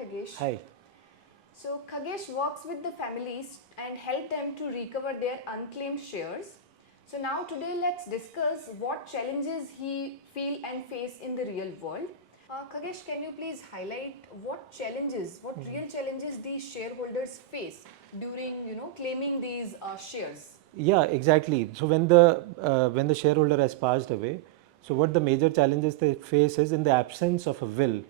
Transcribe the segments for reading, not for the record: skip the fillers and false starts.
Khagesh. Hi. So Khagesh works with the families and help them to recover their unclaimed shares. So now today let's discuss what challenges he feel and face in the real world. Khagesh, can you please highlight what real challenges these shareholders face during claiming these shares? Yeah, exactly. So when the shareholder has passed away, so what the major challenges they face is in the absence of a will,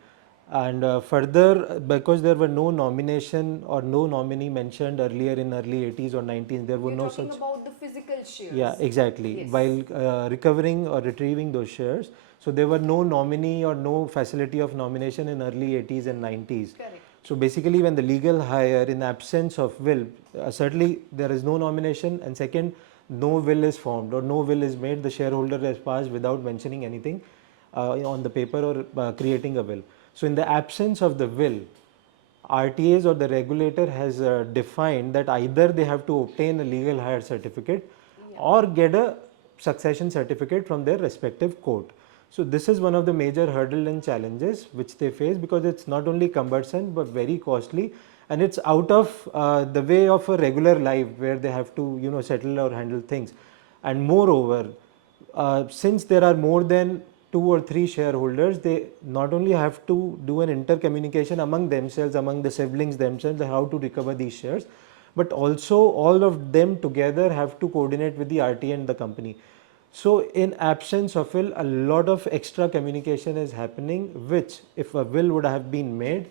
and further because there were no nomination or no nominee mentioned earlier in early 80s or 90s, there were You're no talking such. about the physical Yeah, shares. exactly. Yes. While recovering or retrieving those shares, so there were no nominee or no facility of nomination in early 80s and 90s. Correct. So basically, when the legal hire, in absence of will, certainly there is no nomination, and second, no will is formed or no will is made. The shareholder has passed without mentioning anything on the paper or creating a will. So in the absence of the will, RTAs or the regulator has defined that either they have to obtain a legal hire certificate or get a succession certificate from their respective court. So this is one of the major hurdle and challenges which they face, because it's not only cumbersome but very costly, and it's out of the way of a regular life where they have to settle or handle things. And moreover, since there are more than 2 or 3 shareholders, they not only have to do an intercommunication among themselves, among the siblings themselves, how to recover these shares, but also all of them together have to coordinate with the RT and the company. So in absence of will, a lot of extra communication is happening, which if a will would have been made,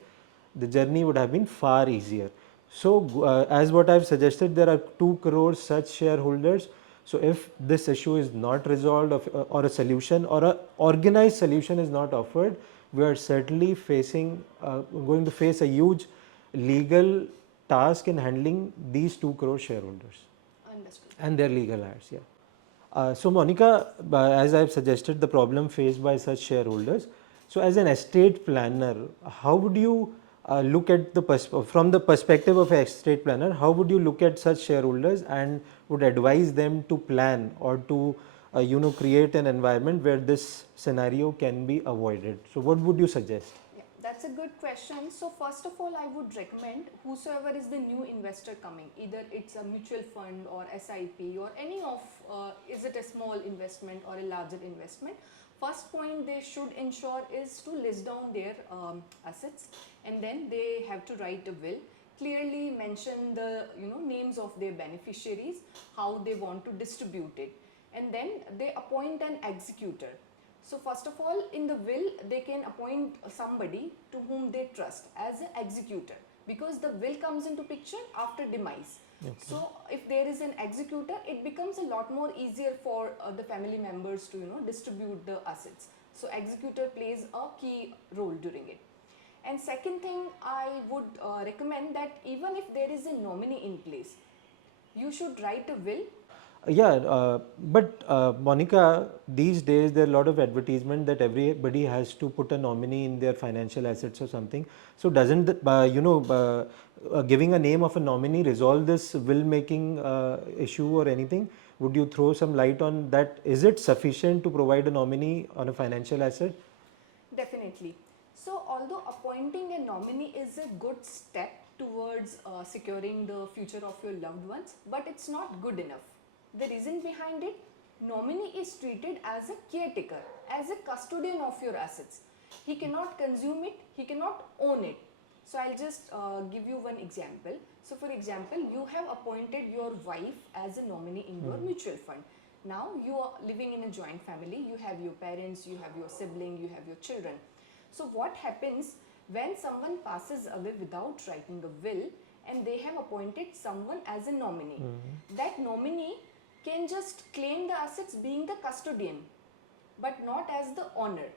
the journey would have been far easier. So as what I've suggested, there are 2 crore such shareholders. So if this issue is not resolved, or a solution or a organized solution is not offered, we are certainly going to face a huge legal task in handling these 2 crore shareholders. Understood. And their legal heirs. Yeah. So Monika, as I've suggested, the problem faced by such shareholders. So as an estate planner, how would you look at from the perspective of an estate planner, how would you look at such shareholders and would advise them to plan or to create an environment where this scenario can be avoided? So what would you suggest? Yeah, that's a good question. So first of all, I would recommend whosoever is the new investor coming, either it's a mutual fund or SIP or any of, is it a small investment or a larger investment? First point they should ensure is to list down their assets, and then they have to write a will. Clearly mention the names of their beneficiaries, how they want to distribute it, and then they appoint an executor. So first of all, in the will, they can appoint somebody to whom they trust as an executor, because the will comes into picture after demise. Okay. So if there is an executor, it becomes a lot more easier for the family members to distribute the assets. So executor plays a key role during it. And second thing, I would recommend that even if there is a nominee in place, you should write a will. Yeah, but Monica, these days there are a lot of advertisement that everybody has to put a nominee in their financial assets or something. So doesn't giving a name of a nominee resolve this will making issue or anything? Would you throw some light on that? Is it sufficient to provide a nominee on a financial asset? Definitely. So although appointing a nominee is a good step towards securing the future of your loved ones, but it's not good enough. The reason behind it, nominee is treated as a caretaker, as a custodian of your assets. He cannot consume it, he cannot own it. So I'll just give you one example. So for example, you have appointed your wife as a nominee in your mutual fund. Now you are living in a joint family, you have your parents, you have your sibling, you have your children. So what happens when someone passes away without writing a will and they have appointed someone as a nominee? That nominee can just claim the assets being the custodian, but not as the owner.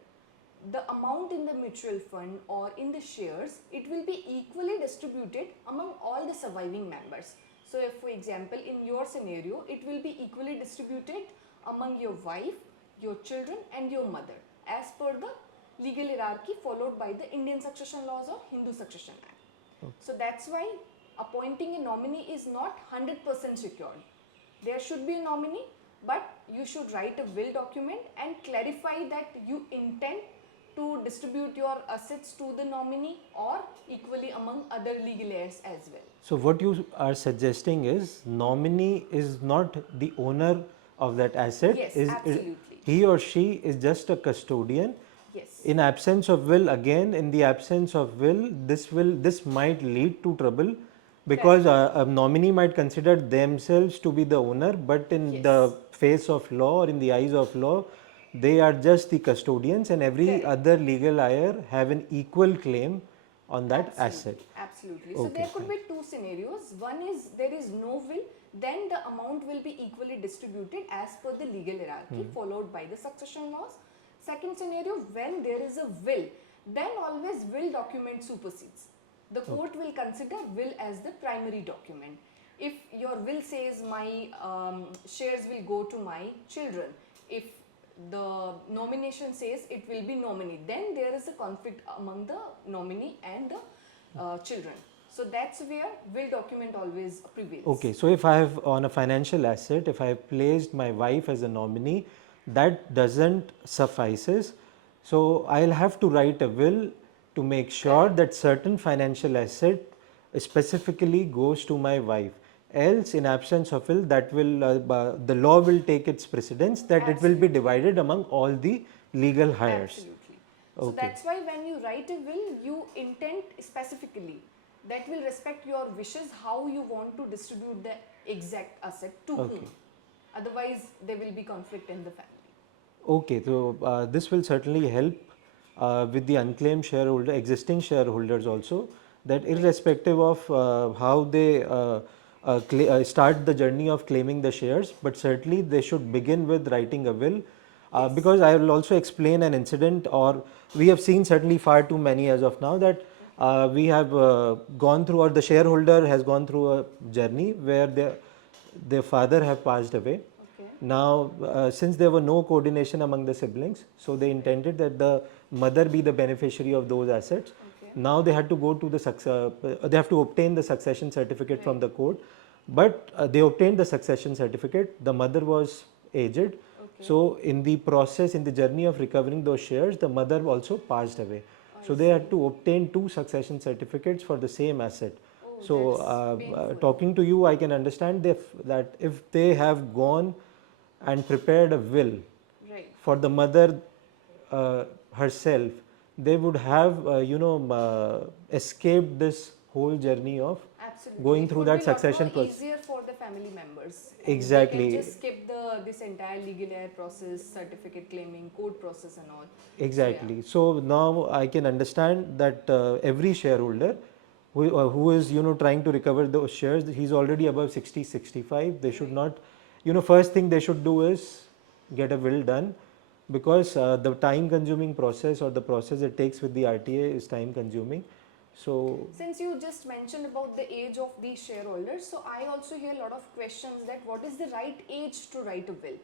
The amount in the mutual fund or in the shares, it will be equally distributed among all the surviving members. So if for example in your scenario, it will be equally distributed among your wife, your children and your mother, as per the legal hierarchy followed by the Indian Succession Laws or Hindu Succession Act. Okay. So that's why appointing a nominee is not 100% secured. There should be a nominee, but you should write a will document and clarify that you intend to distribute your assets to the nominee or equally among other legal heirs as well. So what you are suggesting is nominee is not the owner of that asset. Yes, Is absolutely. he or she is just a custodian. Yes. In absence of will, again, in the absence of will, this might lead to trouble because a nominee might consider themselves to be the owner, but in Yes. the face of law or in the eyes of law, they are just the custodians, and every Correct. other legal heir have an equal claim on that asset. Absolutely. So Okay, there could fine. be two scenarios. One is there is no will, then the amount will be equally distributed as per the legal hierarchy followed by the succession laws. Second scenario, when there is a will, then always will document supersedes. The court will consider will as the primary document. If your will says my shares will go to my children, if the nomination says it will be nominee, then there is a conflict among the nominee and the children. So that's where will document always prevails. Okay, so if I have on a financial asset, if I have placed my wife as a nominee, that doesn't suffices. So I'll have to write a will to make sure that certain financial asset specifically goes to my wife. Else, in absence of will, that will the law will take its precedence that it will be divided among all the legal heirs. Absolutely. So Okay. that's why when you write a will, you intend specifically that will respect your wishes, how you want to distribute the exact asset to whom. Otherwise, there will be conflict in the family. Okay, so this will certainly help with the unclaimed shareholder, existing shareholders also, that irrespective of how they start the journey of claiming the shares, but certainly they should begin with writing a will. Because I will also explain an incident, or we have seen certainly far too many as of now, that we have gone through, or the shareholder has gone through a journey where their father have passed away. Okay. Now, since there were no coordination among the siblings, so they intended that the mother be the beneficiary of those assets. Okay. Now they had to go to they have to obtain the succession certificate from the court, but they obtained the succession certificate. The mother was aged, so in the process, in the journey of recovering those shares, the mother also passed away. So they had to obtain two succession certificates for the same asset. So talking to you, I can understand that if they have gone and prepared a will Right. for the mother herself, they would have escaped this whole journey of Absolutely. going It through would that be lot succession more process. easier for the family members. And Exactly. they can just skip this entire legal heir process, certificate claiming, court process and all. Exactly. So now I can understand that every shareholder who is trying to recover those shares, he's already above 60, 65. They should not, first thing they should do is get a will done, because the time consuming process, or the process it takes with the RTA, is time consuming. So Since you just mentioned about the age of these shareholders, so I also hear a lot of questions that what is the right age to write a will.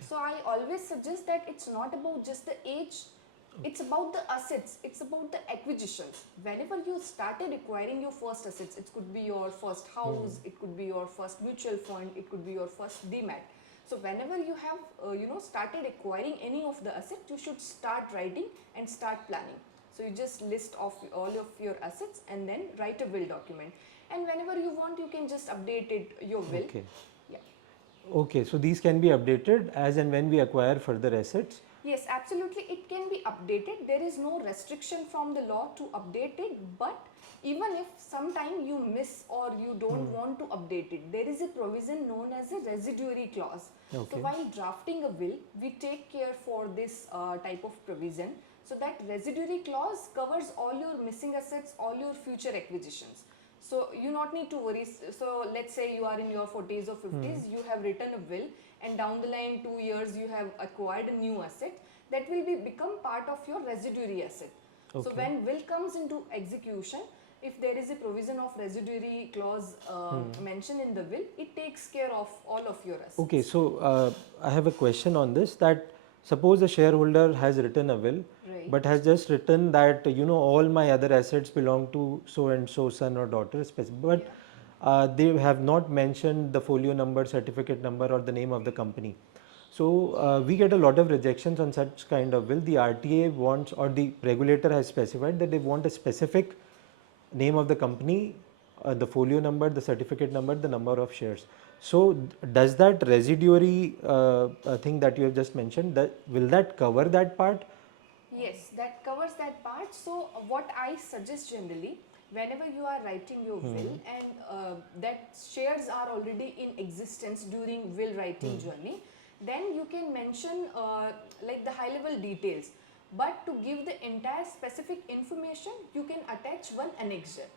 So I always suggest that it's not about just the age, it's about the assets, it's about the acquisitions. Whenever you started acquiring your first assets, it could be your first house, it could be your first mutual fund, it could be your first demat. So whenever you have started acquiring any of the assets, you should start writing and start planning. So you just list off all of your assets and then write a will document. And whenever you want, you can just update it, your will. okay. Yeah. Okay, so these can be updated as and when we acquire further assets. Yes, absolutely. It can be updated. There is no restriction from the law to update it. But even if sometime you miss or you don't want to update it, there is a provision known as a residuary clause. Okay. So while drafting a will, we take care for this type of provision. So that residuary clause covers all your missing assets, all your future acquisitions. So you not need to worry. So let's say you are in your 40s or 50s, you have written a will, and down the line 2 years you have acquired a new asset that will become part of your residuary asset. So when will comes into execution, if there is a provision of residuary clause mentioned in the will, it takes care of all of your assets. Okay, so I have a question on this, that suppose a shareholder has written a will, Right. but has just written that all my other assets belong to so and so son or daughter, but they have not mentioned the folio number, certificate number, or the name of the company. So we get a lot of rejections on such kind of will. The RTA wants, or the regulator has specified that they want a specific name of the company, the folio number, the certificate number, the number of shares. So does that residuary thing that you have just mentioned, that will that cover that part? Yes, that covers that part. So, what I suggest generally, whenever you are writing your will and that shares are already in existence during will writing journey, then you can mention like the high level details. But to give the entire specific information, you can attach one annexure,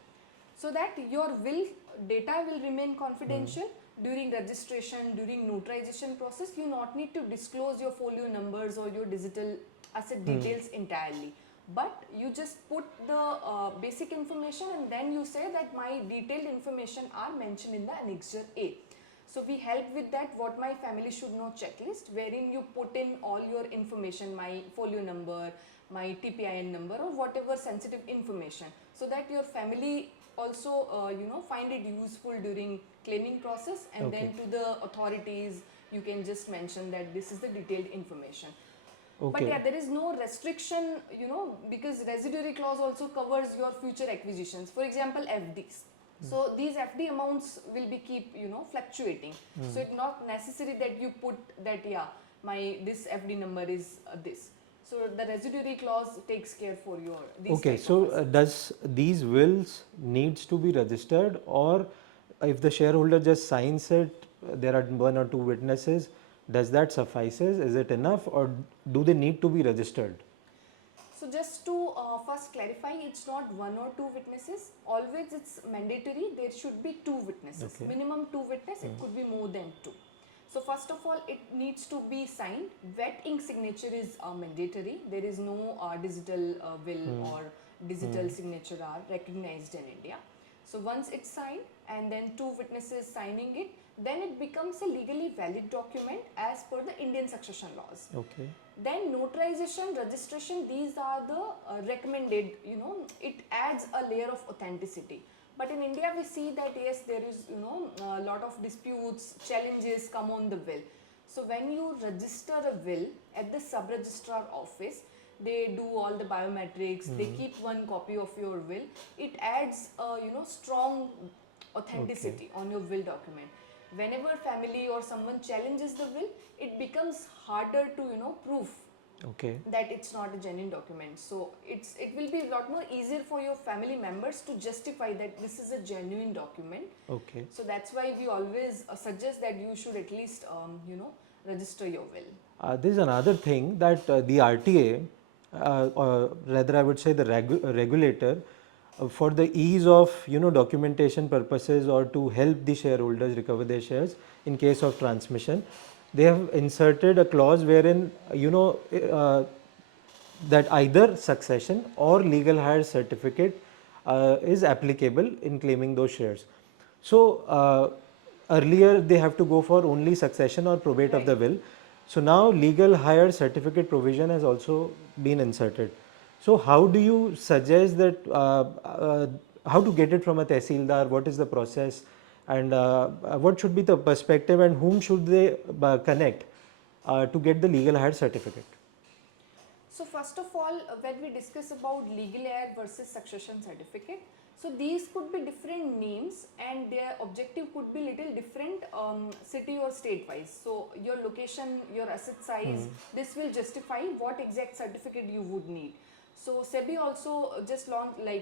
so that your will data will remain confidential during registration, during notarization process. You not need to disclose your folio numbers or your digital asset details entirely, but you just put the basic information and then you say that my detailed information are mentioned in the annexure A. So we help with that what my family should know checklist, wherein you put in all your information, my folio number, my TPIN number, or whatever sensitive information, so that your family also find it useful during claiming process, and Okay. then to the authorities you can just mention that this is the detailed information. But Okay. yeah, there is no restriction, because residuary clause also covers your future acquisitions. For example, FDs. So these FD amounts will be keep fluctuating. So it's not necessary that you put that my this FD number is this. So the residuary clause takes care for your these Okay, type so of assets. does these wills needs to be registered, or if the shareholder just signs it, there are one or two witnesses, does that suffices? Is it enough, or do they need to be registered? So just to first clarify, it's not one or two witnesses. Always it's mandatory. There should be two witnesses. Okay. Minimum two witnesses. It could be more than two. So first of all, it needs to be signed. Wet ink signature is mandatory. There is no digital will or digital signature are recognized in India. So once it's signed and then two witnesses signing it, then it becomes a legally valid document as per the Indian succession laws. Okay. Then notarization, registration, these are the recommended, it adds a layer of authenticity. But in India we see that yes, there is a lot of disputes, challenges come on the will. So when you register a will at the sub-registrar office, they do all the biometrics, they keep one copy of your will. It adds strong authenticity on your will document. Whenever family or someone challenges the will, it becomes harder to prove Okay. that it's not a genuine document. So it will be a lot more easier for your family members to justify that this is a genuine document. Okay. So that's why we always suggest that you should at least register your will. This is another thing that the RTA, or rather I would say the regulator, for the ease of documentation purposes, or to help the shareholders recover their shares in case of transmission, they have inserted a clause wherein that either succession or legal hire certificate is applicable in claiming those shares. So earlier they have to go for only succession or probate of the will. So now legal hire certificate provision has also been inserted. So how do you suggest that, how to get it from a tehsildar, what is the process, and what should be the perspective, and whom should they connect to get the legal hire certificate? So first of all, when we discuss about legal heir versus succession certificate, so these could be different names and their objective could be little different city or state wise. So your location, your asset size, this will justify what exact certificate you would need. So SEBI also just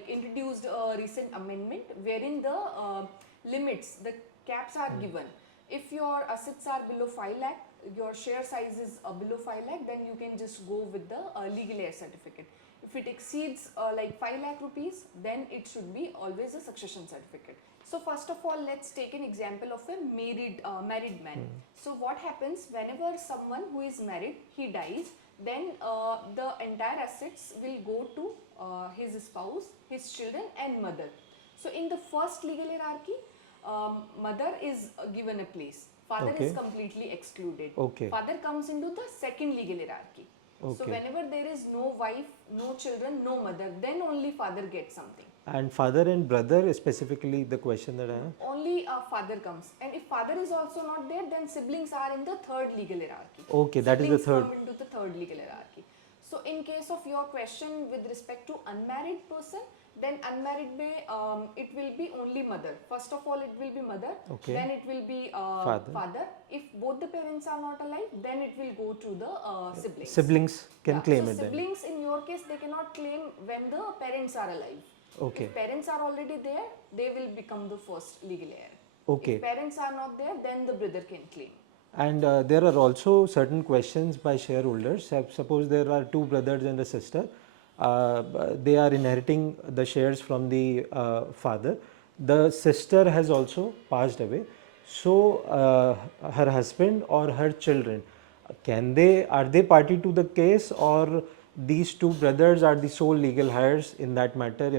introduced a recent amendment wherein the limits, the caps are given. If your assets are below 5 lakh, your share size is below 5 lakh, then you can just go with the legal heir certificate. If it exceeds 5 lakh rupees, then it should be always a succession certificate. So first of all, let's take an example of a married man. So what happens whenever someone who is married, he dies, then the entire assets will go to his spouse, his children and mother. So in the first legal hierarchy, mother is given a place. Father is completely excluded. Okay. Father comes into the second legal hierarchy. So Okay. whenever there is no wife, no children, no mother, then only father gets something. And father and brother is specifically the question that I have. Only father comes, and if father is also not there, then siblings are in the third legal hierarchy. Okay, that is the Siblings third. come into the third legal hierarchy. So in case of your question with respect to unmarried person, then unmarried may it will be only mother. First of all, it will be mother. Okay. Then it will be Father. If both the parents are not alive, then it will go to the siblings. Siblings can claim so it then. siblings in your case, they cannot claim when the parents are alive. Okay. If parents are already there, they will become the first legal heir. Okay. If parents are not there, then the brother can claim. And there are also certain questions by shareholders. Suppose there are two brothers and a sister. They are inheriting the shares from the father. The sister has also passed away. So her husband or her children, are they party to the case, or these two brothers are the sole legal heirs in that matter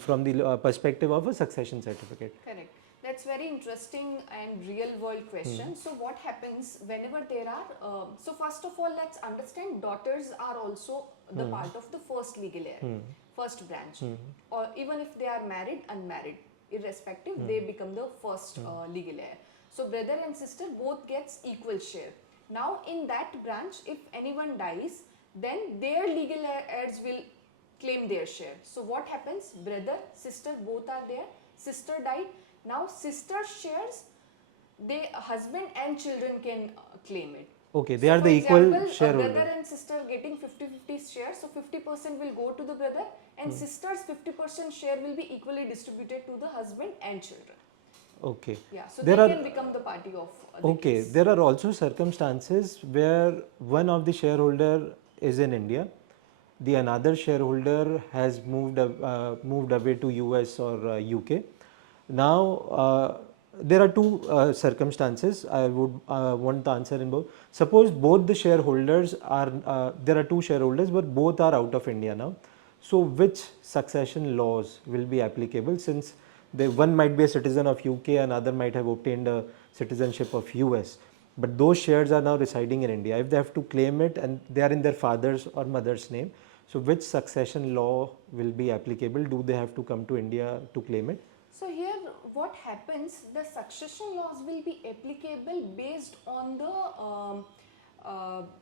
from the perspective of a succession certificate? Correct. That's very interesting and real world question. So what happens whenever there are, so first of all, let's understand daughters are also the part of the first legal heir, first branch, or even if they are married, unmarried, irrespective, they become the first legal heir. So brother and sister both gets equal share. Now in that branch, if anyone dies, then their legal heirs will claim their share. So what happens? Brother, sister both are there. Sister died. Now sister shares, husband and children can claim it. Okay, they So are for the equal example, shareholder. brother and sister getting 50-50 shares, so 50% will go to the brother, and sister's 50% share will be equally distributed to the husband and children. Okay. Yeah, so There they are- can become the party of the Okay, case. there are also circumstances where one of the shareholder is in India, the another shareholder has moved away to US or UK. Now there are two circumstances. I would want the answer in both. Suppose both the shareholders are there are two shareholders, but both are out of India now. So which succession laws will be applicable, since one might be a citizen of UK, another might have obtained a citizenship of US, but those shares are now residing in India. If they have to claim it and they are in their father's or mother's name, so which succession law will be applicable? Do they have to come to India to claim it? So here what happens, the succession laws will be applicable based on the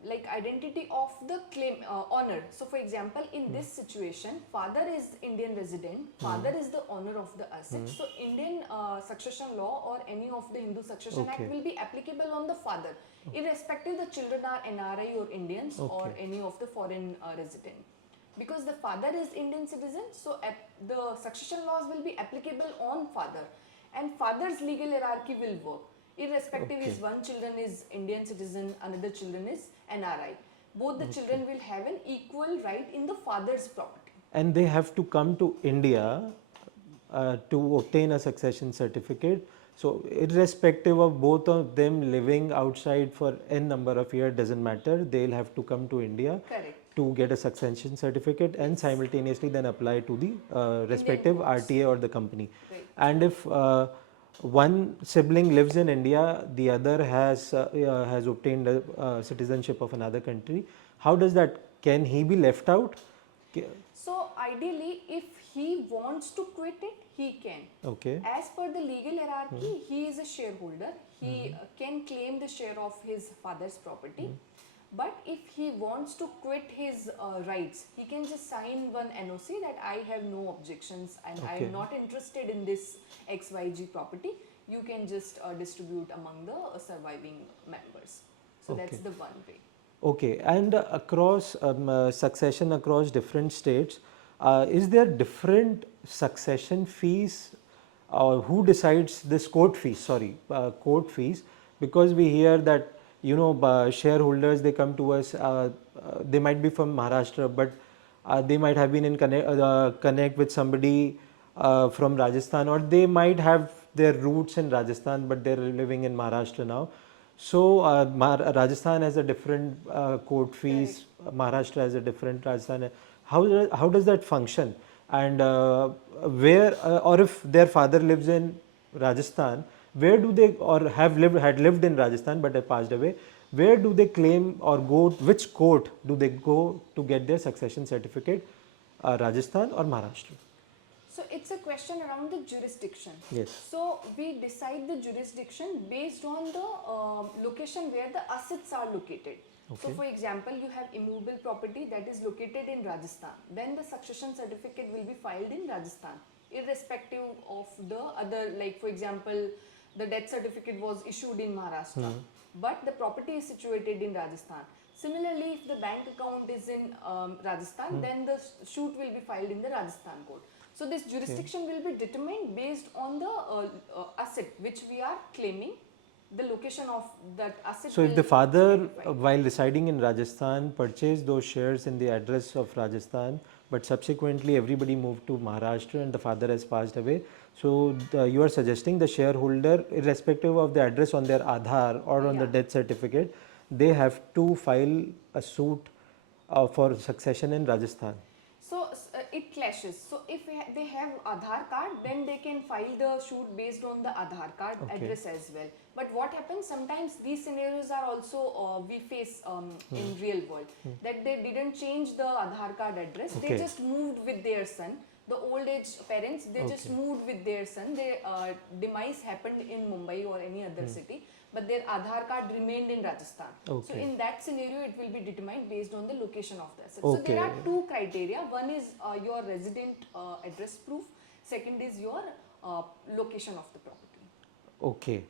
like identity of the claim owner. So for example, in this situation, father is Indian resident, father is the owner of the asset. So Indian succession law or any of the Hindu succession act Okay. will be applicable on the father, irrespective the children are NRI or Indians or Okay. any of the foreign resident. Because the father is Indian citizen, so the succession laws will be applicable on father, and father's legal hierarchy will work. Irrespective Okay. is one children is Indian citizen, another children is NRI. Both the children will have an equal right in the father's property. And they have to come to India to obtain a succession certificate. So irrespective of both of them living outside for n number of years, doesn't matter, they'll have to come to India Correct. to get a succession certificate and simultaneously then apply to the respective courts. RTA or the company. Right. And if one sibling lives in India, the other has obtained a citizenship of another country, how does that, can he be left out? So ideally, if he wants to quit it, he can. Okay. As per the legal hierarchy, he is a shareholder. He can claim the share of his father's property. But if he wants to quit his rights, he can just sign one NOC that I have no objections and I Okay. am not interested in this XYG property. You can just distribute among the surviving members. So that's Okay. the one way. Okay, and across succession across different states, is there different succession fees? Who decides this court fees? Sorry, court fees, because we hear that shareholders, they come to us. They might be from Maharashtra, but they might have been in connect with somebody from Rajasthan, or they might have their roots in Rajasthan, but they're living in Maharashtra now. So Rajasthan has a different court fees. Maharashtra has a different Rajasthan. How does that function? And where or if their father lives in Rajasthan, where do they, or had lived in Rajasthan but have passed away, where do they claim or go? Which court do they go to get their succession certificate? Rajasthan or Maharashtra? So it's a question around the jurisdiction. Yes. So we decide the jurisdiction based on the location where the assets are located. So Okay. for example, you have immovable property that is located in Rajasthan. Then the succession certificate will be filed in Rajasthan, irrespective of the other, like for example, the death certificate was issued in Maharashtra, but the property is situated in Rajasthan. Similarly, if the bank account is in Rajasthan, then the suit will be filed in the Rajasthan court. So this jurisdiction will be determined based on the asset which we are claiming. The location of that asset. So if will the father, be defined. while residing in Rajasthan, purchased those shares in the address of Rajasthan, but subsequently everybody moved to Maharashtra and the father has passed away. So you are suggesting the shareholder, irrespective of the address on their Aadhaar or on the Yeah. death certificate, they have to file a suit for succession in Rajasthan. So it clashes. So if they have Aadhaar card, then they can file the suit based on the Aadhaar card address as well. But what happens sometimes, these scenarios are also we face in real world, that they didn't change the Aadhaar card address. They Okay. just moved with their son. The old age parents, they just Okay. moved with their son. Their demise happened in Mumbai or any other city, but their Aadhaar card remained in Rajasthan. So Okay. in that scenario, it will be determined based on the location of the asset. So Okay. there are two criteria. One is your resident address proof. Second is your location of the property. Okay.